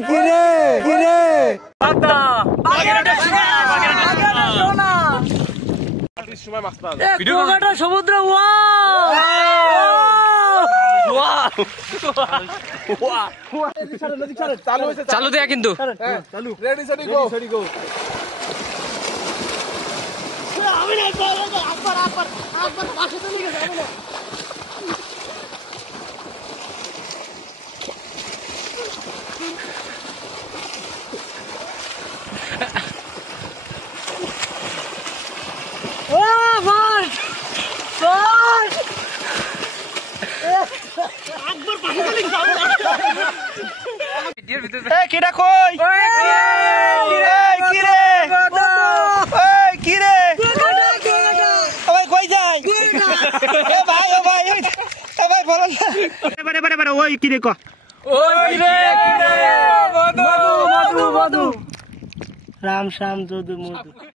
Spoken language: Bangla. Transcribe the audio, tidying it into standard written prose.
কিরে কিরে সমুদ্র চালু দেয়া কিন্তু কিরা কই কিরে কিরে কই যাই ভাই ও ভাই ভাই বলো ওই কিরে ক রাম শ্যাম যদু মধু